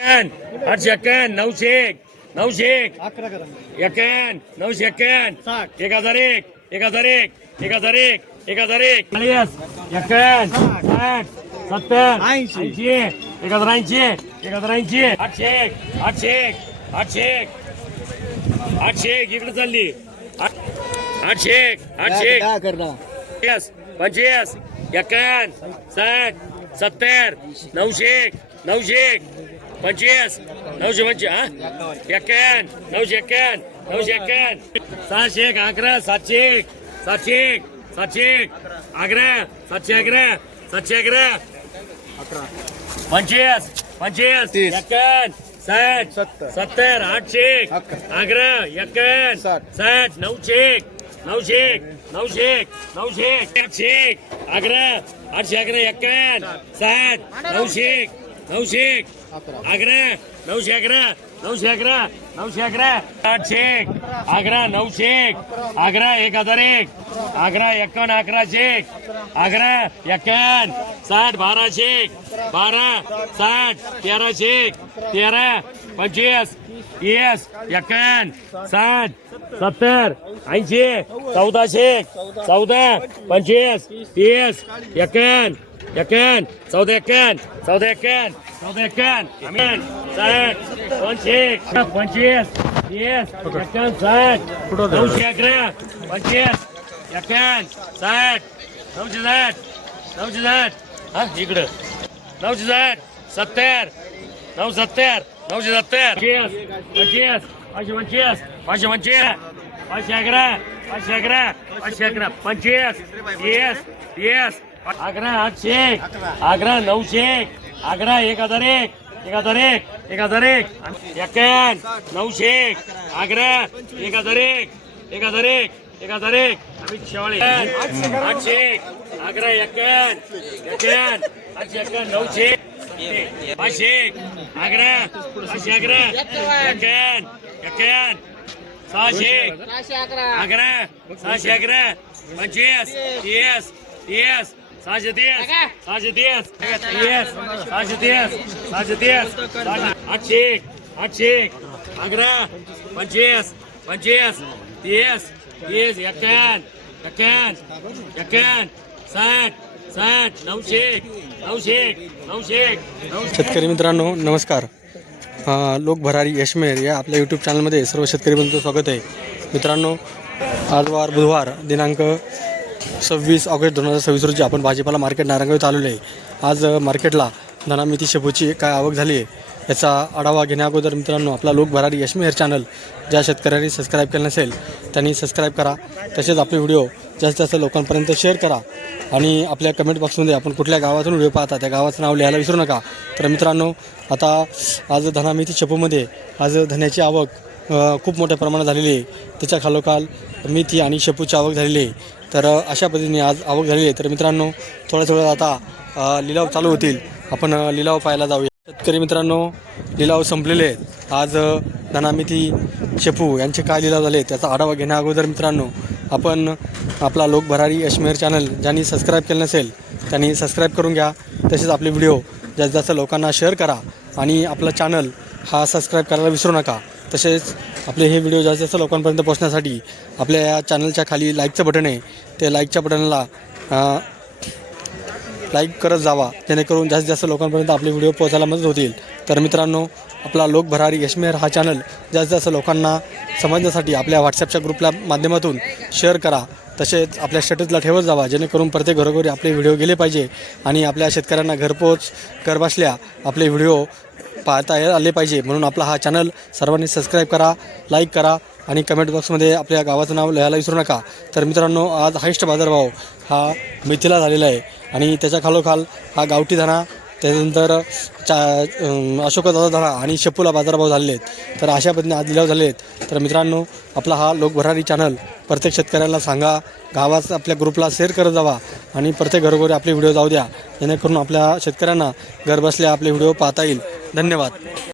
800 900 900 एकावन्न 900 1001 1001 1001 1001 40 51 60 70 80 1080 1080 800 800 800 800 इकडे चालली 800 800 50 51 60 70 900 900 25 950 हा 51 951 951 600 11 700 700 700 11 711 711 25 25 51 60 70 800 11 51 60 900 900 900 900 800 11 811 51 60 900 900 11 911 911 911 800 11 900 11 1001 11 51 1100 11 51 60 1200 12 60 1300 13 25 30 51 60 70 80 1400 14 25 30 51 51 14 51 14 51 14 51 amin 60 200 25 30 51 60 911 25 51 60 900 900 हा इकडं 900 70 970 970 25 25 511 511 511 25 30 30 11 800 11 900 11 1001 1001 1001 51 900 11 1001 1001 1001 अमित शेवाळे 800 11 51 51 811 900 500 11 511 51 51 600 11 611 25 30 30 610 610 610 610 800 800 11 25 25 30 30 51 51 51 60 60 900 900 900 शेतकरी मित्रांनो नमस्कार. लोक भरारी यशमेर या आपल्या यूट्यूब चॅनलमध्ये सर्व शेतकरी बंधूंचं स्वागत आहे. मित्रांनो आज वार बुधवार दिनांक 26 ऑगस्ट 2026 रोजी आपण भाजीपाला मार्केट नारायणगाव आलेलो आहे. आज मार्केटला धनामिती शेपूची काय आवक झाली आहे याचा आढावा घेण्याअगोदर मित्रांनो आपला लोक भरारी यशमेर चॅनल ज्या शेतकऱ्यांनी सबस्क्राईब केलं नसेल त्यांनी सबस्क्राईब करा. तसेच आपले व्हिडिओ जास्तीत जास्त लोकांपर्यंत शेअर करा आणि आपल्या कमेंट बॉक्समध्ये आपण कुठल्या गावातून व्हिडिओ पाहता त्या गावाचं नाव लिहायला विसरू नका. तर मित्रांनो आता आज धनामिती शेपूमध्ये आज धन्याची आवक खूप मोठ्या प्रमाणात झालेली आहे. त्याच्या खालोखाल मेथी आणि शेपूची आवक झालेली आहे. तर अशा पद्धतीने आज आवक झालेली आहे. तर मित्रांनो थोडं आता लिलाव चालू होतील. आपण लिलाव पाहायला जाऊया. शेतकरी मित्रांनो लिलाव संपलेले आहेत. आज धनामिती शेपू यांचे काय लिलाव झाले त्याचा आढावा घेण्या अगोदर मित्रांनो आपण आपला लोक भरारी यशमेर चॅनल ज्यांनी सबस्क्राईब केलं नसेल त्यांनी सबस्क्राईब करून घ्या. तसेच आपले व्हिडिओ जास्तीत जास्त लोकांना शेअर करा आणि आपला चॅनल हा सबस्क्राईब करायला विसरू नका. तसेच आपले हे व्हिडिओ जास्तीत जास्त लोकांपर्यंत पोहोचण्यासाठी आपल्या या चॅनलच्या खाली लाईकचं बटन आहे ते लाईकच्या बटनला लाईक करत जावा जेणेकरून जास्तीत जास्त लोकांपर्यंत आपले व्हिडिओ पोहोचायला मदत होतील. तर मित्रांनो आपला लोक भरारी यशमेर हा चॅनल जास्तीत जास्त लोकांना समजण्यासाठी आपल्या व्हॉट्सॲपच्या ग्रुपला माध्यमातून शेअर करा. तसेच आपल्या स्टेटसला ठेवत जावा जेणेकरून प्रत्येक घरोघरी आपले व्हिडिओ गेले पाहिजे आणि आपल्या शेतकऱ्यांना घरपोच घरबसल्या आपले व्हिडिओ पाहता आले पाहिजे. म्हणून आपला हा चॅनल सर्वांनी सबस्क्राईब करा, लाईक करा आणि कमेंट बॉक्समध्ये आपल्या गावाचं नाव लिहायला विसरू नका. तर मित्रांनो आज हायस्ट बाजारभाव हा मेथीला झालेला आहे आणि त्याच्या खालोखाल हा गावठी धना त्यानंतर अशोकदादा धना आणि शेपूला बाजारभाव झालेले आहेत. तर अशा पद्धतीने आज लिलाव झाले आहेत. तर मित्रांनो आपला हा लोक भरारी चॅनल प्रत्येक शेतकऱ्याला सांगा, गावात आपल्या ग्रुपला शेअर करत जावा आणि प्रत्येक घरोघरी आपले व्हिडिओ जाऊ द्या जेणेकरून आपल्या शेतकऱ्यांना घरबसल्या आपले व्हिडिओ पाहता येईल. धन्यवाद.